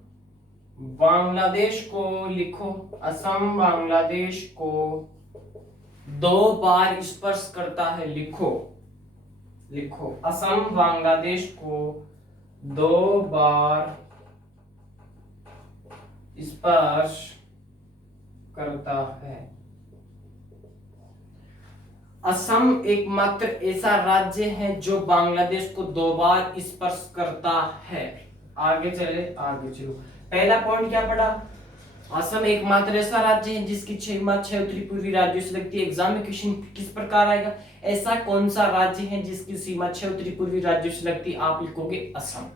बांग्लादेश को, लिखो, असम बांग्लादेश को 2 बार स्पर्श करता है। लिखो, लिखो, असम बांग्लादेश को 2 बार स्पर्श करता है। असम एकमात्र ऐसा राज्य है जो बांग्लादेश को 2 बार स्पर्श करता है। आगे चले, आगे चलो। पहला पॉइंट क्या पढ़ा? असम एकमात्र ऐसा राज्य है जिसकी सीमा 6 उत्तरी पूर्वी राज्यों से लगती है। एग्जाम में क्वेश्चन किस प्रकार आएगा? ऐसा कौन सा राज्य है जिसकी सीमा 6 उत्तरी पूर्वी राज्यों से लगती है? आप लिखोगे असम।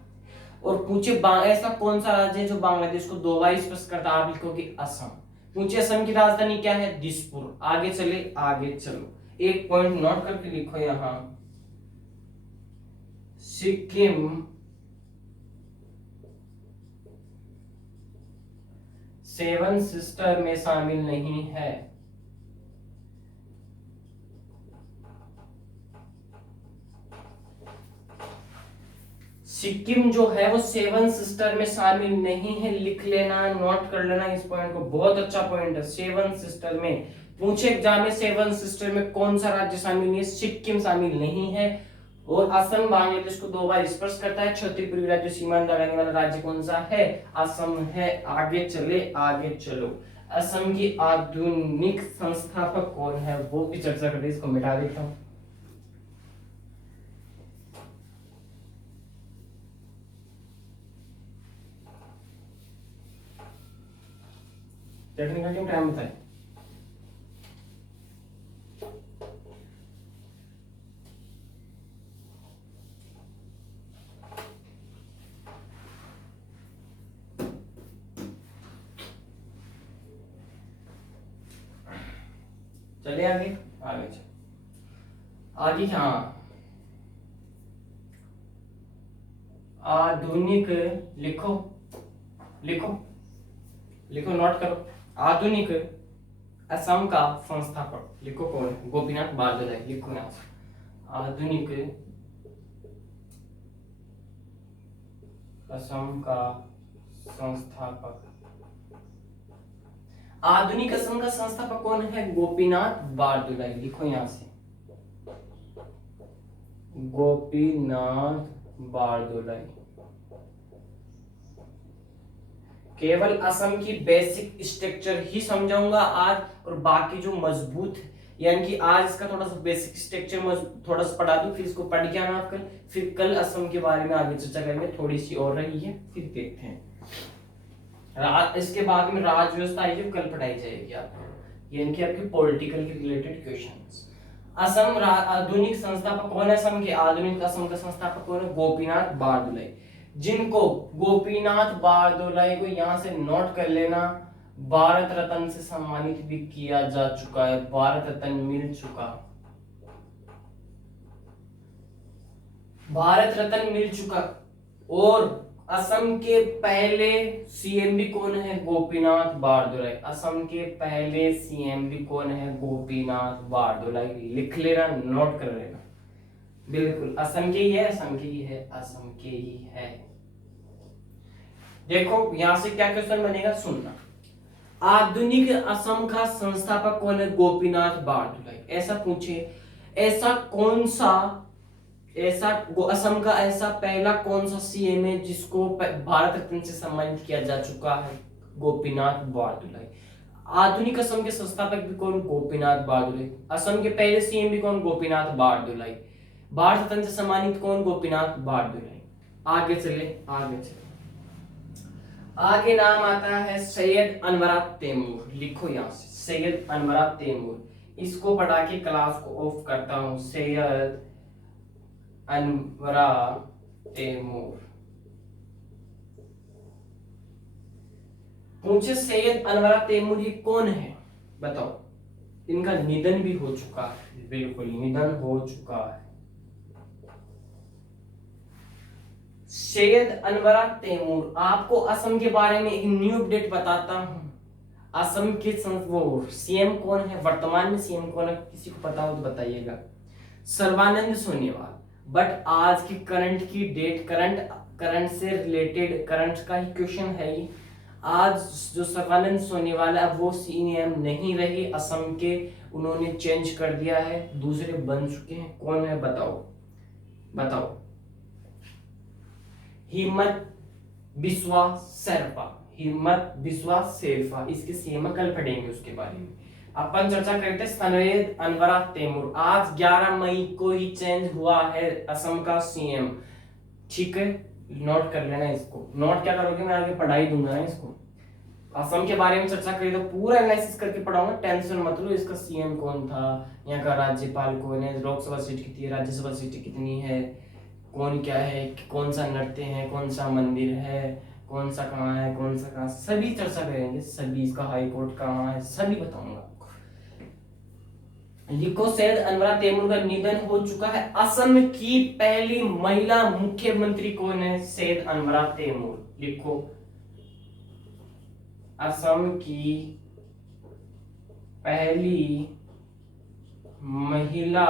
और पूछे ऐसा कौन सा राज्य है जो बांग्लादेश को 2 बार स्पर्श करता है? आप लिखोगे असम। पूछे असम की राजधानी क्या है? दिसपुर। आगे चले, आगे चलो, एक पॉइंट नोट करके लिखो यहां, सिक्किम सेवन सिस्टर में शामिल नहीं है। सिक्किम जो है वो 7 सिस्टर में शामिल नहीं है। लिख लेना, नोट कर लेना इस पॉइंट को, बहुत अच्छा पॉइंट है। 7 सिस्टर में पूछे एग्जाम में, 7 सिस्टर में कौन सा राज्य शामिल नहीं है? सिक्किम शामिल नहीं है। और असम बांग्लादेश को 2 बार स्पर्श करता है। 6 उत्तरी पूर्वी राज्य सीमा लगाने वाला राज्य कौन सा है? असम है। आगे चले, आगे चलो। असम की आधुनिक संस्थापक कौन है वो भी चर्चा करते हैं, इसको मिटा देता हूं। टेक्निकल क्यों टाइम बताए? चलिए आगे, आगे चलो, आगे। हाँ, आधुनिक, लिखो, लिखो, लिखो, नोट करो। आधुनिक असम का संस्थापक लिखो कौन है? गोपीनाथ बरदलाई। लिखो ना, आधुनिक असम का संस्थापक आधुनिक असम का संस्थापक कौन है? गोपीनाथ बारदुलाई। लिखो यहां से, गोपीनाथ बारदुलाई। केवल असम की बेसिक स्ट्रक्चर ही समझाऊंगा आज, और बाकी जो मजबूत, यानी कि आज इसका थोड़ा सा बेसिक स्ट्रक्चर थोड़ा सा पढ़ा दूं, फिर इसको पढ़ के आना आप कल, फिर कल असम के बारे में आगे चर्चा करेंगे। थोड़ी सी और रही है, फिर देखते हैं। इसके बाद में राज व्यवस्था आई जो कल पढ़ाई जाएगी आपको, यानी कि आपके पॉलिटिकल के रिलेटेड क्वेश्चंस। असम आधुनिक संस्थापक कौन है? असम के आधुनिक असम का संस्थापक कौन है? गोपीनाथ बारदुलाई। जिनको गोपीनाथ बारदुलाई को यहां से नोट कर लेना, भारत रत्न से सम्मानित भी किया जा चुका है, भारत रत्न मिल चुका, भारत रत्न मिल चुका। और असम के पहले सीएम भी कौन है? गोपीनाथ बारदुलाई। असम के पहले सीएम भी कौन है? गोपीनाथ बारदुलाई। लिख लेना, नोट कर लेना, बिल्कुल असम के ही है, असम के ही है, असम के ही है। देखो यहां से क्या क्वेश्चन बनेगा, सुनना। आधुनिक असम का संस्थापक कौन है? गोपीनाथ बारदुलाई। ऐसा पूछे, ऐसा कौन सा, ऐसा असम का ऐसा पहला कौन सा सीएम है जिसको भारत रत्न से सम्मानित किया जा चुका है? गोपीनाथ बारदुलाई। आधुनिक असम के संस्थापक भी कौन? गोपीनाथ बारदुलाई। असम के पहले सीएम भी कौन? गोपीनाथ बारदुलाई। भारत रत्न से सम्मानित कौन? गोपीनाथ बारदुलाई। आगे चले, आगे चले, आगे नाम आता है सैयद अनवरा तैमूर। लिखो यहां से, सैयद अनवरा तैमूर। इसको पढ़ा के क्लास को ऑफ करता हूं। सैयद अनवरा तैमूर। पूछे सैयद अनवरा तैमूर ये कौन है? बताओ। इनका निधन भी हो चुका है, बिल्कुल निधन हो चुका है। सैयद अनवरा तैमूर। आपको असम के बारे में एक न्यू अपडेट बताता हूं। असम के वो सीएम कौन है, वर्तमान में सीएम कौन है, किसी को पता हो तो बताइएगा। सर्बानंद सोनोवाल। बट आज की करंट की डेट, करंट से रिलेटेड, करंट का ही क्वेश्चन है ये। आज जो सर्बानंद सोनोवाल है वो सीएम नहीं रहे असम के, उन्होंने चेंज कर दिया है, दूसरे बन चुके हैं। कौन है बताओ, बताओ। हिम्मत बिस्वा शेरपा। हिम्मत बिस्वा शेरपा, इसके सीएम कल पढ़ेंगे उसके बारे में। अपन चर्चा करते हैं सैयद अनवरा तैमूर। आज 11 मई को ही चेंज हुआ है असम का सीएम, ठीक है, नोट कर लेना इसको। नोट क्या करोगे, मैं आगे पढ़ाई दूंगा ना इसको। असम के बारे में चर्चा करें तो पूरा एनालिसिस करके पढ़ाऊंगा, टेंशन मत लो। इसका सीएम कौन था, यहाँ का राज्यपाल कौन है, लोकसभा सीट कितनी है, राज्यसभा सीट कितनी है, कौन क्या है, कौन सा नृत्य है, कौन सा मंदिर है, कौन सा कहाँ है, कौन सा कहाँ, सभी चर्चा करेंगे। सभी, इसका हाई कोर्ट कहाँ है, सभी बताऊंगा। लिखो सैयद अनवरा तैमूर का निधन हो चुका है। असम की पहली महिला मुख्यमंत्री कौन है? सैयद अनवरा तैमूर। लिखो, असम की पहली महिला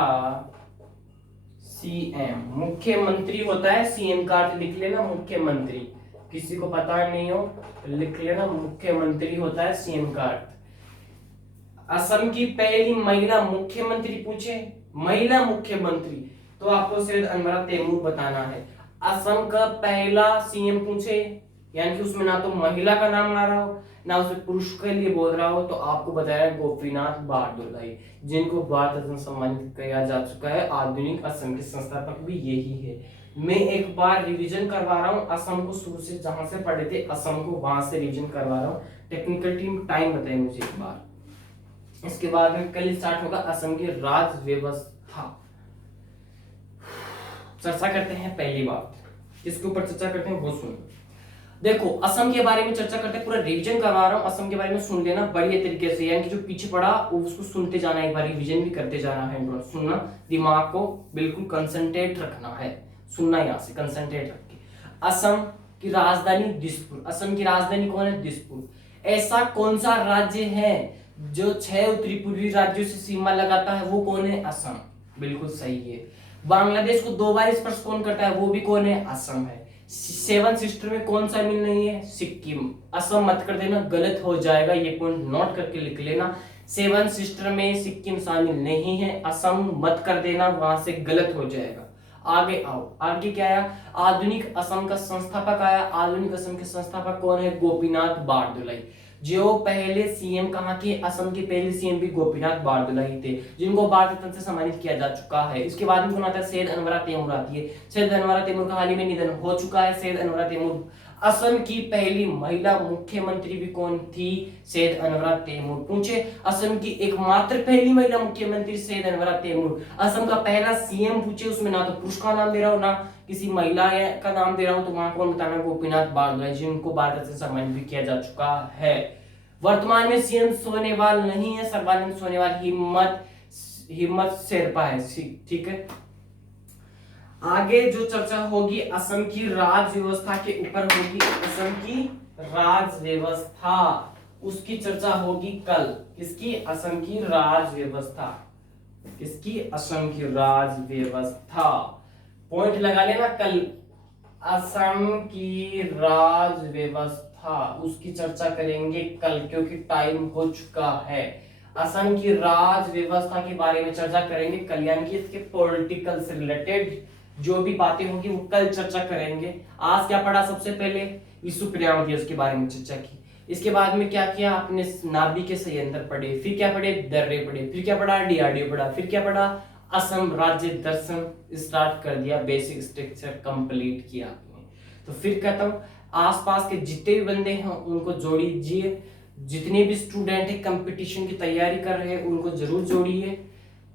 सीएम। मुख्यमंत्री होता है, सीएम का अर्थ लिख लेना मुख्यमंत्री, किसी को पता नहीं हो तो लिख लेना मुख्यमंत्री होता है सीएम का अर्थ। असम की पहली महिला मुख्यमंत्री पूछे, महिला मुख्यमंत्री, तो आपको सैयद अनवरा तैमूर बताना है। असम का पहला सीएम पूछे, यानी कि उसमें ना तो महिला का नाम आ रहा हो ना उसमें पुरुष के लिए बोल रहा हो, तो आपको बताया गोपीनाथ बारदुलाई, जिनको भारत रत्न सम्मानित किया जा चुका है। आधुनिक असम के संस्थापक भी यही है। मैं एक बार रिवीजन करवा रहा हूँ असम को, शुरू से जहां से पढ़े थे असम को वहां से रिवीजन करवा रहा हूँ। टेक्निकल टीम टाइम बताए मुझे एक बार, इसके बाद में कल स्टार्ट होगा असम की राज व्यवस्था। चर्चा करते हैं, पहली बात किसके ऊपर चर्चा करते हैं वो सुनो। देखो असम के बारे में चर्चा करते हैं, पूरा रिवीजन करवा रहा हूं, असम के बारे में सुन लेना बढ़िया तरीके से, यानी कि जो पीछे पड़ा उसको सुनते जाना, एक बार रिवीजन भी करते जाना है। सुनना, दिमाग को बिल्कुल कंसंट्रेट रखना है, सुनना यहां से कंसंट्रेट रख के। असम की राजधानी दिसपुर। असम की राजधानी कौन है? दिसपुर। ऐसा कौन सा राज्य है जो 6 उत्तरी पूर्वी राज्यों से सीमा लगाता है, वो कौन है? असम। बिल्कुल सही है। बांग्लादेश को 2 बार स्पर्श कौन करता है, वो भी कौन है? असम है। सेवन सिस्टर में कौन सा शामिल नहीं है? सिक्किम। असम मत कर देना, गलत हो जाएगा, ये पॉइंट नोट करके लिख लेना। सेवन सिस्टर में सिक्किम शामिल नहीं है, असम मत कर देना, वहां से गलत हो जाएगा। आगे आओ, आगे क्या आया? आधुनिक असम का संस्थापक आया। आधुनिक असम के संस्थापक कौन है? गोपीनाथ बारदुलाई। जो पहले सीएम कहाँ के? असम के पहले सीएम भी गोपीनाथ बारदुलाई थे, जिनको भारत रत्न से सम्मानित किया जा चुका है। इसके बाद में कौन आता है? सैयद अनवरा तैमूर आती है। सैयद अनवरा तैमूर का हाल ही में निधन हो चुका है। सैयद अनवरा तैमूर असम की पहली महिला मुख्यमंत्री भी कौन थी? सैयद अनवरा तैमूर। पूछे, असम की एकमात्र पहली महिला मुख्यमंत्री सैयद अनवरा तैमूर। असम का पहला सीएम पूछे, उसमें ना तो पुरुष का नाम दे रहा हूं ना किसी महिला का नाम दे रहा हूं, तो वहां कौन बताना? गोपीनाथ बारदुलाई, जिनको भारत से सम्मानित भी किया जा चुका है। वर्तमान में सीएम सोनेवाल नहीं है, सर्बानंद सोनेवाल हिम्मत शेरपा है। ठीक है, आगे जो चर्चा होगी असम की राज्य व्यवस्था के ऊपर होगी। असम की राज्य व्यवस्था, उसकी चर्चा होगी कल। किसकी? असम की राज्य व्यवस्था। किसकी? असम की राज्य व्यवस्था। पॉइंट लगा लेना, कल असम की राज्य व्यवस्था, उसकी चर्चा करेंगे कल, क्योंकि टाइम हो चुका है। असम की राज्य व्यवस्था के बारे में चर्चा करेंगे कल, यानी कि इसके पॉलिटिकल से रिलेटेड जो भी बातें होंगी वो कल चर्चा करेंगे। आज क्या पढ़ा? सबसे पहले विश्व पर्यावरण दिवस के बारे में चर्चा की। इसके बाद में क्या किया? आपने नाभिक के संयंत्र पढ़े, फिर क्या पढ़े? दर्रे पढ़े, फिर क्या पढ़ा? डीआरडीओ पढ़ा, फिर क्या पढ़ा? असम राज्य दर्शन स्टार्ट कर दिया, बेसिक स्ट्रक्चर कंप्लीट किया आपने। तो फिर कहता हूँ, आसपास के जितने भी बंदे हैं उनको जोड़िए, जितने भी स्टूडेंट है कंपटीशन की तैयारी कर रहे हैं उनको जरूर जोड़िए,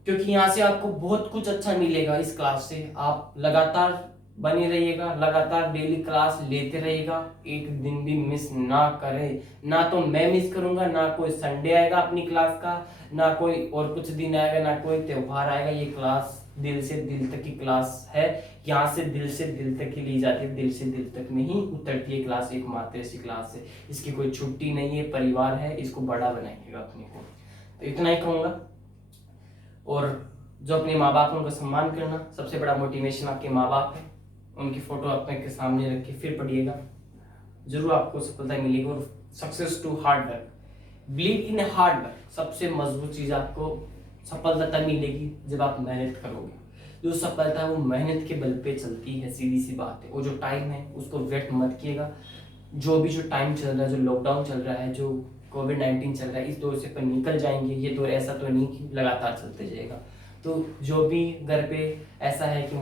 क्योंकि यहाँ से आपको बहुत कुछ अच्छा मिलेगा। इस क्लास से आप लगातार बने रहिएगा, लगातार डेली क्लास लेते रहिएगा, एक दिन भी मिस ना करें। ना तो मैं मिस करूंगा, ना कोई संडे आएगा अपनी क्लास का, ना कोई और कुछ दिन आएगा, ना कोई त्योहार आएगा। ये क्लास दिल से दिल तक की क्लास है, यहाँ से दिल से दिल तक की ली जाती है, दिल से दिल तक में ही उतरती है क्लास। एकमात्र ऐसी क्लास है, इसकी कोई छुट्टी नहीं है, परिवार है, इसको बड़ा बनाइएगा अपने को। तो इतना ही कहूंगा। और जो अपने माँ बाप उनका सम्मान करना, सबसे बड़ा मोटिवेशन आपके माँ बाप है, उनकी फोटो अपने के सामने रख के फिर पढ़िएगा, जरूर आपको सफलता मिलेगी। और success to hard work, believe in hard work, सबसे मजबूत चीज आपको सफलता मिलेगी जब आप मेहनत करोगे। जो सफलता है वो मेहनत के बल पे चलती है, सीधी सी बात है। और जो टाइम है उसको व्यर्थ मत किएगा। जो टाइम चल रहा है, जो लॉकडाउन चल रहा है, जो कोविड-19 चल रहा है, इस दौर से अपन निकल जाएंगे। ये दौर ऐसा तो नहीं कि लगातार चलते जाएगा। तो जो भी घर पे ऐसा है कि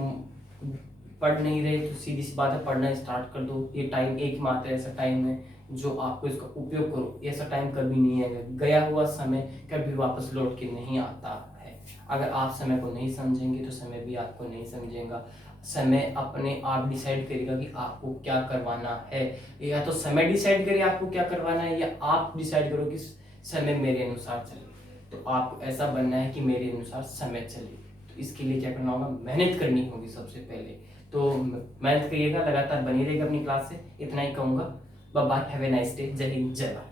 पढ़ नहीं रहे, तो सीधी सी बात है, पढ़ना स्टार्ट कर दो। ये टाइम एक मात्र ऐसा टाइम है जो आपको इसका उपयोग करो। ऐसा टाइम कभी नहीं आएगा, गया हुआ समय कभी वापस लौट के नहीं आता है। अगर आप समय को नहीं समझेंगे तो समय भी आपको नहीं समझेगा। समय अपने आप डिसाइड करेगा कि आपको क्या करवाना है, या तो समय डिसाइड करे आपको क्या करवाना है, या आप डिसाइड करो कि समय मेरे अनुसार चले। तो आपको ऐसा बनना है कि मेरे अनुसार समय चले। तो इसके लिए क्या करना होगा? मेहनत करनी होगी सबसे पहले। तो मेहनत करिएगा, लगातार बनी रहेगा अपनी क्लास से। इतना ही कहूँगा। Bye bye, have a nice day. Jai Hind, जय भारत।